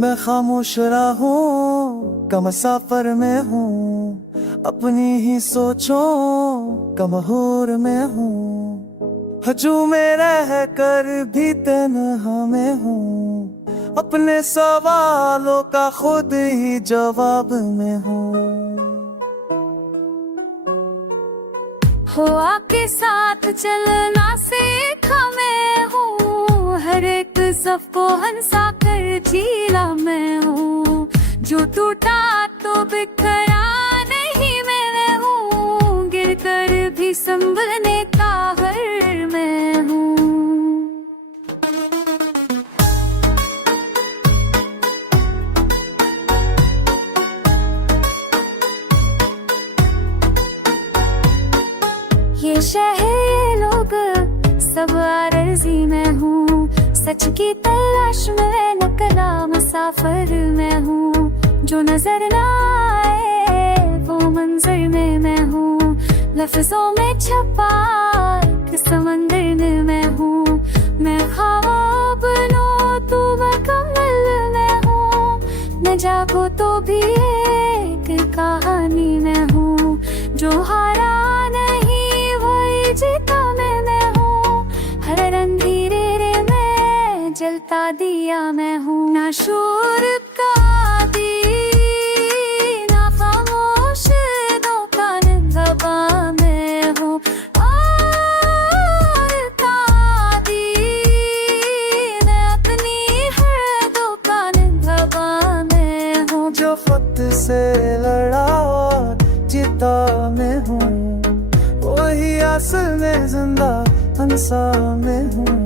मैं खामोश रहूं का मुसाफिर में हूँ, अपनी ही सोचों का महूर में हूँ। हजूम में रह कर भी तन्हा में हूँ, अपने सवालों का खुद ही जवाब में हूँ। हो आपके साथ चलना सीखा मैं हूँ, हर एक सफ को हंसा कर झीला मैं हूँ। जो टूटा तो बिखरा नहीं मैं हूँ, गिर कर भी संभलने का हर मैं हूँ। ये शहर ये लोग सब आरज़ी में हूँ, सच की तलाश में नकला मुसाफिर मैं हूँ। जो नजर ना आए वो मंजर में मैं हूँ, लफ्जों में छपा एक समंदर में मैं हूँ। मैं ख्वाब लूं तो मुकम्मल मैं हूँ, न जागो तो भी एक कहानी मैं हूँ। जो हारा नहीं वही जीता मैं हूँ, हर अंधेरे में जलता दिया मैं हूँ। ना शोर का दी ना खामोश दो कान दबा मैं हूँ, और तादी मैं अपनी हर दो कान दबा मैं हूँ। जो खुद से लड़ा और जीता मैं हूँ, वही असल में जिंदा हंसा मैं हूँ।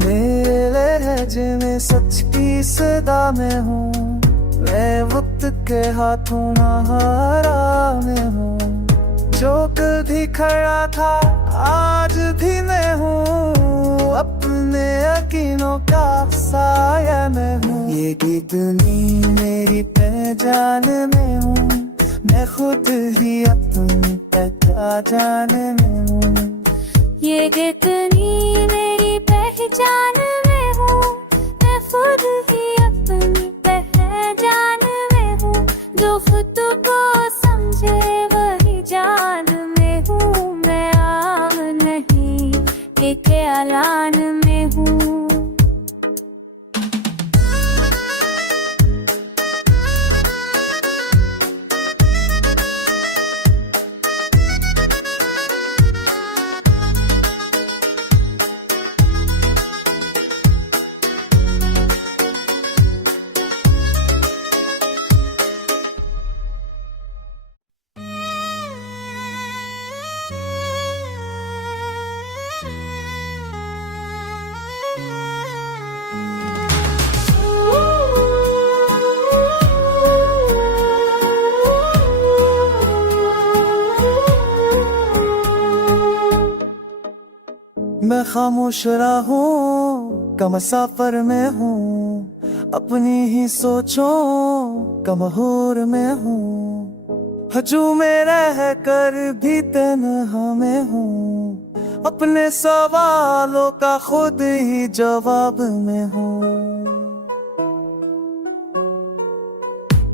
मेरे लहजे में सच की सदा में हूँ, मैं वक्त के हाथों ना हारा मैं हूँ। जो कभी खड़ा था आज भी मैं हूँ, अपने यकीनों का साया मैं हूँ। ये कितनी मेरी पहचान में हूँ, मैं खुद ही अपनी पहचान में हूँ। ये कितनी मेरी पहचान में हूँ, मैं खुद ही अपनी पहचान में हूँ। जो खुद को समझे वही जान में हूँ, मैं आम नहीं एक ऐलान में हूँ। मैं खामोश रहूं का मुसाफिर में हूँ, अपनी ही सोचों का महूर में हूँ। हजूम में रह कर भी तन्हा में हूँ, अपने सवालों का खुद ही जवाब में हूँ।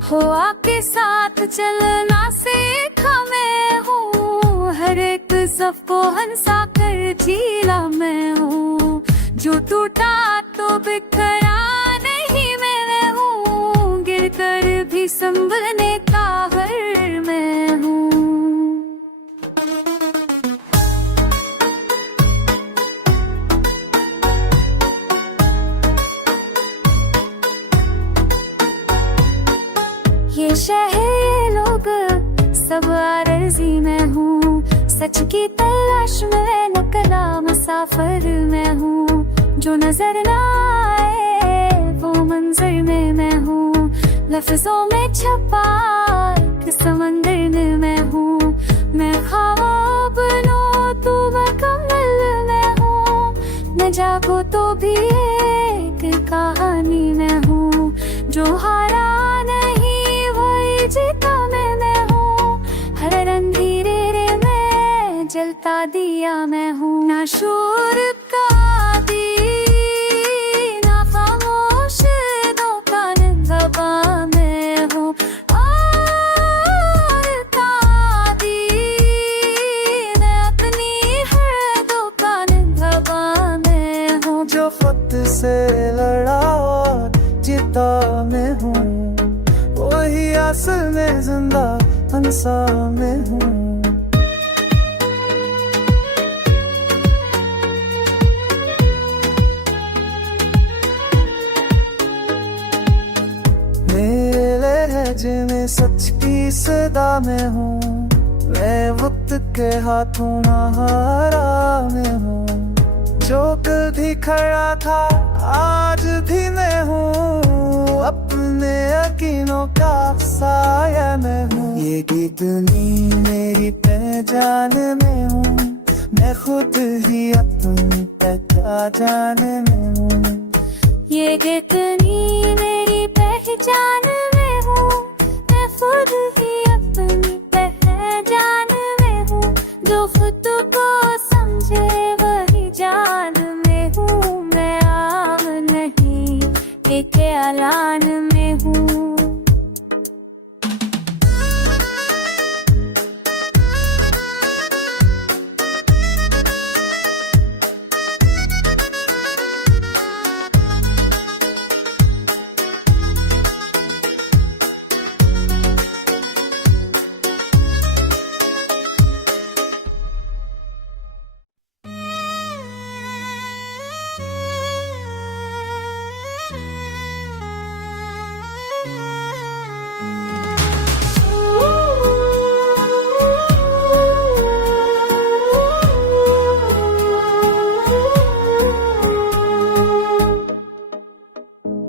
हो आपके साथ चलना सीखा मैं हूँ, हर एक सफ को हंसा कर झीला मैं हूँ। जो टूटा तो बिखरा नहीं मैं हूँ, गिर कर भी संभलने का हर मैं हूँ। ये शहर ये लोग सब आरज़ी में हूँ, सच की तलाश में नकला मुसाफिर मैं हूँ। जो नजर ना आए वो मंजर में मैं हूँ, लफ्जों में छपा एक समंदर में मैं हूँ। मैं ख्वाब लूं तो मुकम्मल मैं हूँ, न जागो तो भी एक कहानी मैं हूँ। जो हारा नहीं वही जीता मैं हूँ, हर अंधेरे जलता दिया मैं हूँ। ना शोर का दी ना खामोश दो कान ज़बा मैं हूँ। और तादी मैं अपनी हर दो कान ज़बा मैं हूँ। जो खुद से लड़ा और जीता मैं हूँ, वही असल में जिंदा हंसा मैं हूँ। मेरे लहजे में सच की सदा में हूँ, मैं वक्त के हाथों ना हारा मैं हूँ। जो कभी खड़ा था आज भी मैं हूँ, अपने यकीनों का साया मैं हूँ। ये कितनी मेरी पहचान में हूँ, मैं खुद ही अपनी पहचान में हूँ। ये कितनी मेरी पहचान में हूँ, मैं खुद ही अपनी पहचान में हूँ। जो खुद को समझे वही जान में हूँ, मैं आम नहीं एक ऐलान में हूँ।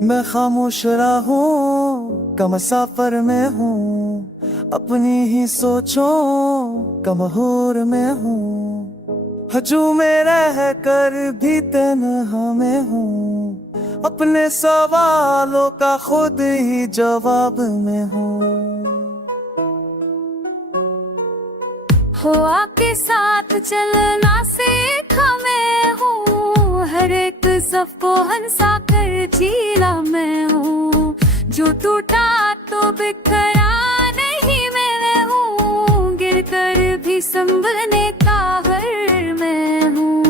मैं खामोश रहूं का मुसाफिर में हूँ, अपनी ही सोचों का महूर में हूँ। हजूम में रह कर भी तन्हा में हूँ, अपने सवालों का खुद ही जवाब में हूँ। हो आपके साथ चलना सीखा मैं हूँ, हर एक सफ को हंसा कर झीला मैं हूँ। जो टूटा तो बिखरा नहीं मैं हूँ, गिर कर भी संभलने का हर मैं हूँ।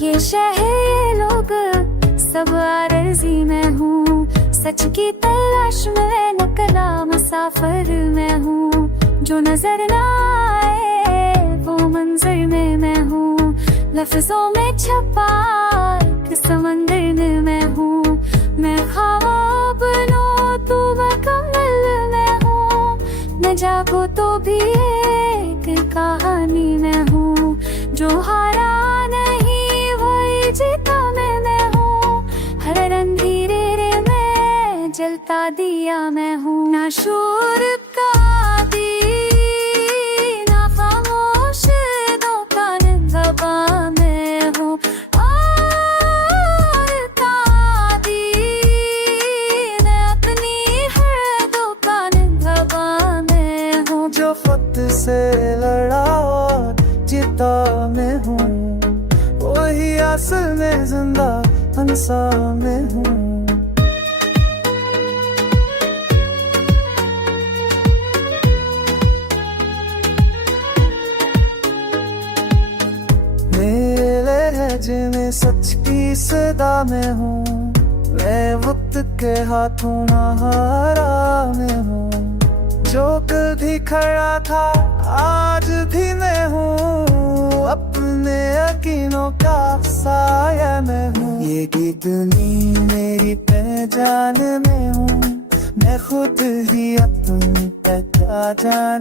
ये शहर ये लोग सब आरज़ी में हूँ, सच की तलाश में नकला मुसाफिर मैं हूँ। जो नजर न आए वो मंजर में मैं हूँ, लफ्जों में छपा एक समंदर में मैं हूँ। मैं ख्वाब लो तू मुकम्मल मैं हूँ, न जागो तो भी एक कहानी मैं हूँ। जो हारा नहीं वही जीता मैं हूँ, हर अंधेरे में जलता दिया मैं हूँ। ना शोर का दी ना खामोश दो कान ज़बा मैं हूँ। और तादी मैं अपनी हर दो कान ज़बा मैं हूँ। जो खुद से लड़ा और जीता मैं हूँ, वही असल में जिंदा हंसा मैं हूँ। मेरे लहजे में सच की सदा में हूँ, मैं वक्त के हाथों ना हारा मैं हूँ। जो कभी खड़ा था आज भी मैं हूँ, अपने यकीनों का साया मैं हूँ। ये कितनी मेरी पहचान में हूँ, मैं खुद ही अपनी पहचान